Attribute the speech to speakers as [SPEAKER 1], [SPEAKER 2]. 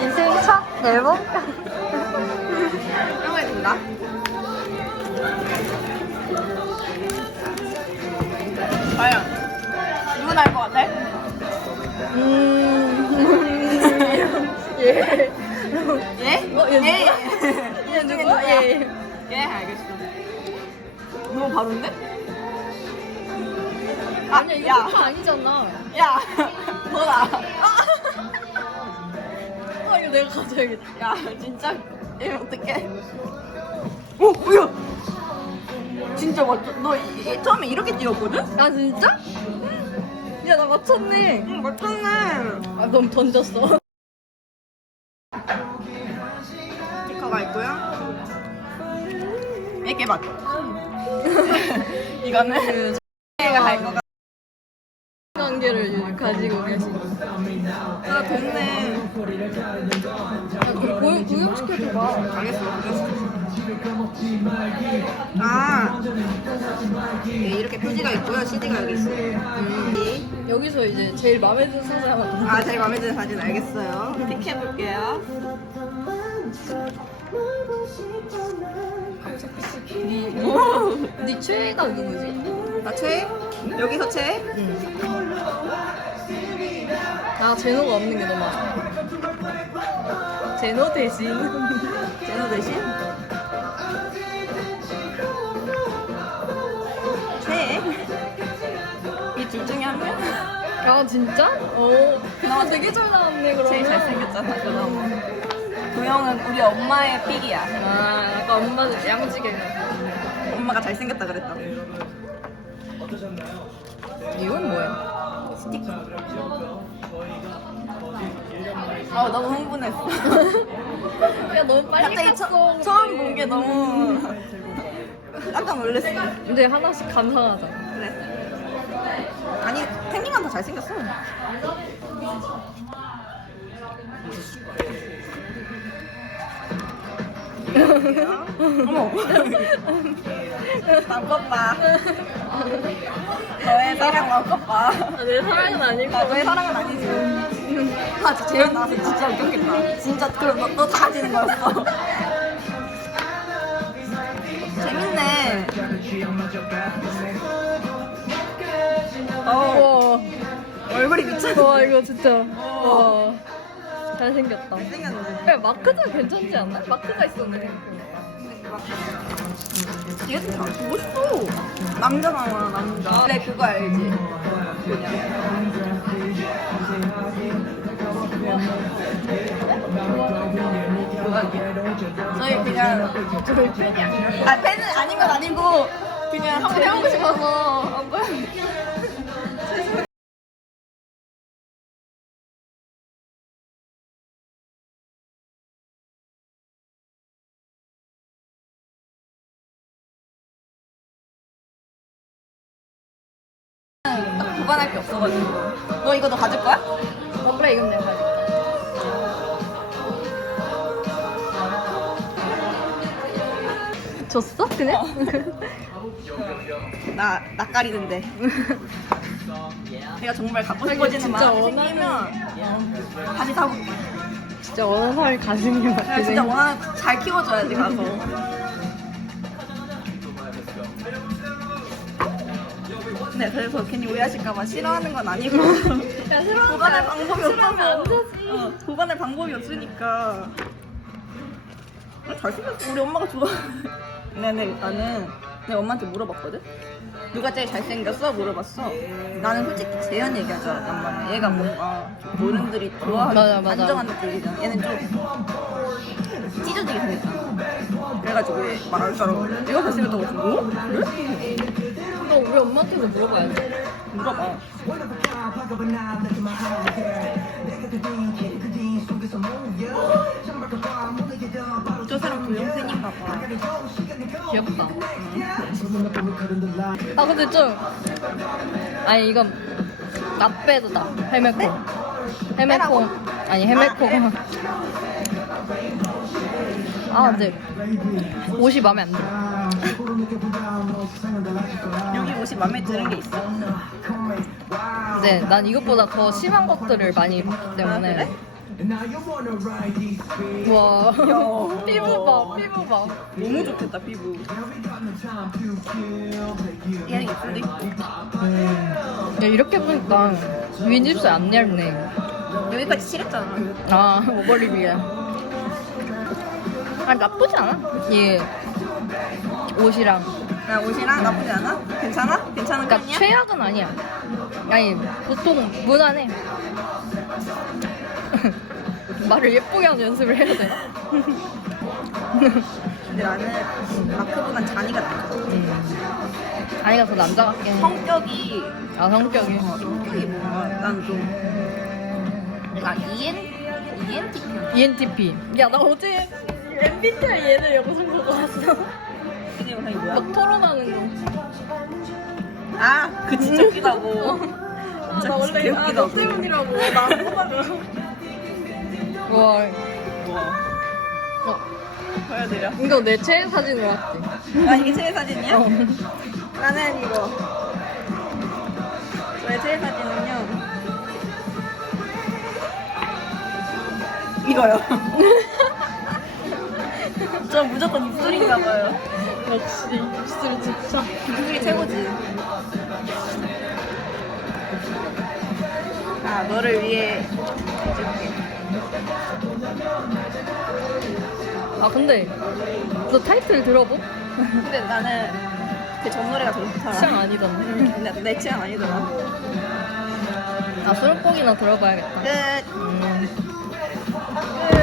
[SPEAKER 1] 인생 첫 앨범?
[SPEAKER 2] 해봐야 된다. 과연 누구 나을 것 같아?
[SPEAKER 1] 음. 예.
[SPEAKER 2] 예?
[SPEAKER 1] 어, 얘
[SPEAKER 2] 예.
[SPEAKER 1] 얘
[SPEAKER 2] 중에
[SPEAKER 1] 누구?
[SPEAKER 2] 누구야?
[SPEAKER 1] 예.
[SPEAKER 2] 예, 알겠어. 너무 바른데? 아,
[SPEAKER 1] 아니야 이거
[SPEAKER 2] 야,
[SPEAKER 1] 야. 아니잖아.
[SPEAKER 2] 야.
[SPEAKER 1] 아 이거 내가 가져야겠다.
[SPEAKER 2] 야, 진짜 얘 어떡해? 오, 뭐야? 진짜 맞죠? 너 이- 이- 처음에 이렇게 찍었거든?
[SPEAKER 1] 아 진짜? 야 나 맞췄네.
[SPEAKER 2] 응, 맞췄네.
[SPEAKER 1] 아 너무 던졌어.
[SPEAKER 2] 스티커가 있고요. 이렇게 맞죠? 이거는 얘가 갈거 가.
[SPEAKER 1] 가지고 계신.
[SPEAKER 2] 아, 됐네.
[SPEAKER 1] 아, 그럼 고용 구경시켜줘봐.
[SPEAKER 2] 알겠어, 알겠어. 아, 네, 이렇게 표지가 있고요. CD가 여기 있어요. 음.
[SPEAKER 1] 여기서 이제 제일 마음에 드는 사진 한번.
[SPEAKER 2] 아, 제일 마음에 드는 사진 알겠어요. 픽해볼게요. 오,
[SPEAKER 1] 네 최애가 누구지?
[SPEAKER 2] 나 최? 여기서 최?
[SPEAKER 1] 응. 아 제노가 없는 게 너무 아쉽다. 제노 대신.
[SPEAKER 2] 제노 대신? 최? 이둘 중에 한 명?
[SPEAKER 1] 아 진짜? 어. 그나마 되게 잘 나왔네 그러면.
[SPEAKER 2] 제일 잘생겼잖아, 그럼. 도영은 우리 엄마의 픽이야.
[SPEAKER 1] 아 아까 엄마도 양지게.
[SPEAKER 2] 엄마가 잘생겼다 그랬다.
[SPEAKER 1] 이건 뭐야?
[SPEAKER 2] 스티커. 아, 너무 흥분했어.
[SPEAKER 1] 야 너무 빨리
[SPEAKER 2] 갑자기. 처, 처음 본 게 너무 깜짝 놀랐어.
[SPEAKER 1] 근데 하나씩 감상하자.
[SPEAKER 2] 그래. 아니, 탱킹은 더 잘생겼어. 어머. 맘껏 봐. 너의 사랑 맘껏 봐.
[SPEAKER 1] 아, 내 사랑은 아니고.
[SPEAKER 2] 아, 너의 사랑은 아니지. 아, 진짜 재현 때 진짜 웃겼겠다. 진짜, 그럼 너, 너다 가지는 거였어. 재밌네. 어,
[SPEAKER 1] 와,
[SPEAKER 2] 얼굴이 미쳤어.
[SPEAKER 1] 와 이거 진짜. 와 잘생겼다.
[SPEAKER 2] 생겼네.
[SPEAKER 1] 야 마크도 괜찮지 않나? 마크가 있었네.
[SPEAKER 2] 얘좀 보고 싶어. 남자 나와, 남자. 그래, 그거 알지? 그거 저희 그냥 저희 팬이야. 아 팬은 아닌 건 아니고 그냥 한번 해보고 싶어서 한 번. 보관할 게 없어가지고. 너 이거 너 가질 거야?
[SPEAKER 1] 어 그래 이건 내가 가야겠다. 줬어? 그냥?
[SPEAKER 2] 나 낯가리는데. 내가 정말 갖고 싶어지는
[SPEAKER 1] 진짜
[SPEAKER 2] 마음이
[SPEAKER 1] 원하는-
[SPEAKER 2] 생기면 다시 사볼게.
[SPEAKER 1] 진짜 원하는 사람이 게
[SPEAKER 2] 내가 진짜
[SPEAKER 1] 해.
[SPEAKER 2] 원하는 잘 키워줘야지 가서. 네, 그래서 괜히 오해하실까봐 싫어하는 건 아니고.
[SPEAKER 1] 야 싫어.
[SPEAKER 2] 보관할 방법이
[SPEAKER 1] 싫어하면 안
[SPEAKER 2] 없어서
[SPEAKER 1] 되지.
[SPEAKER 2] 어, 보관할 방법이 없으니까. 어, 잘생겼어. 우리 엄마가 좋아. 근데 나는 내 엄마한테 물어봤거든? 누가 제일 잘생겼어? 물어봤어. 나는 솔직히 재현 알았단 말이야 얘가 뭔가 좀 어른들이 좋아하는
[SPEAKER 1] 맞아, 맞아.
[SPEAKER 2] 안정한 느낌이잖아. 얘는 좀 찢어지게 생겼잖아 그래가지고 얘 말할 줄 알았고 내가 잘생겼다고 했어 뭐? 그래?
[SPEAKER 1] 너 우리 엄마한테도 물어봐야지.
[SPEAKER 2] 물어봐 저 사람 도영 팬인가 봐
[SPEAKER 1] 귀엽다. 아 근데 좀 아니 이건 나빼도다 헬메콩. 헬메콩 아니 헬메콩. 아 근데 옷이 마음에 안 들어.
[SPEAKER 2] 여기 옷이 마음에 드는 게 있어.
[SPEAKER 1] 근데 난 이것보다 더 심한 것들을 많이 입기 때문에.
[SPEAKER 2] 그래?
[SPEAKER 1] 와
[SPEAKER 2] 야.
[SPEAKER 1] 피부 봐 피부 봐.
[SPEAKER 2] 너무 좋겠다 피부. 얘는 예쁜데?
[SPEAKER 1] 야 이렇게 보니까 윈집스 안 얇네.
[SPEAKER 2] 여기까지 칠했잖아.
[SPEAKER 1] 아 위에. 아 나쁘지 않아. 얘 옷이랑.
[SPEAKER 2] 야 옷이랑 나쁘지 않아? 괜찮아? 괜찮은
[SPEAKER 1] 그러니까
[SPEAKER 2] 편이야?
[SPEAKER 1] 최악은 아니야. 아니 보통 무난해. 말을 예쁘게 하는 연습을 해야 돼.
[SPEAKER 2] 근데 나는 마크보단 잔이가 나아.
[SPEAKER 1] 음. 아니가 더 남자 같긴 해.
[SPEAKER 2] 성격이
[SPEAKER 1] 아 성격이.
[SPEAKER 2] 성격이 뭔가 난좀 아 EN ENTP
[SPEAKER 1] ENTP. 야 나 어제 MBTI 얘네 영상 보고 왔어. 막 토론하는 거.
[SPEAKER 2] 아 그 진짜 웃기다고.
[SPEAKER 1] 아,
[SPEAKER 2] 진짜
[SPEAKER 1] 나 원래
[SPEAKER 2] 개웃기다.
[SPEAKER 1] 아, 너 때문이라고 나안 뽑아줘. 와,
[SPEAKER 2] 와
[SPEAKER 1] 어,
[SPEAKER 2] 보여드려.
[SPEAKER 1] 이거 내 최애 사진으로 왔지.
[SPEAKER 2] 아 이게 최애 사진이야?
[SPEAKER 1] 어.
[SPEAKER 2] 나는 이거 저의 최애 사진은요 이거요 저 무조건 입술인가 봐요
[SPEAKER 1] 역시 입술 진짜.
[SPEAKER 2] 입술이 최고지 아 너를 위해 해줄게
[SPEAKER 1] 아 근데 너 타이틀 들어보?
[SPEAKER 2] 근데 나는 그전 노래가 더 좋더라
[SPEAKER 1] 취향 아니던데.
[SPEAKER 2] 근데 내 취향 아니더라
[SPEAKER 1] 아 수록곡이나 들어봐야겠다.
[SPEAKER 2] 끝
[SPEAKER 1] 음.
[SPEAKER 2] 끝.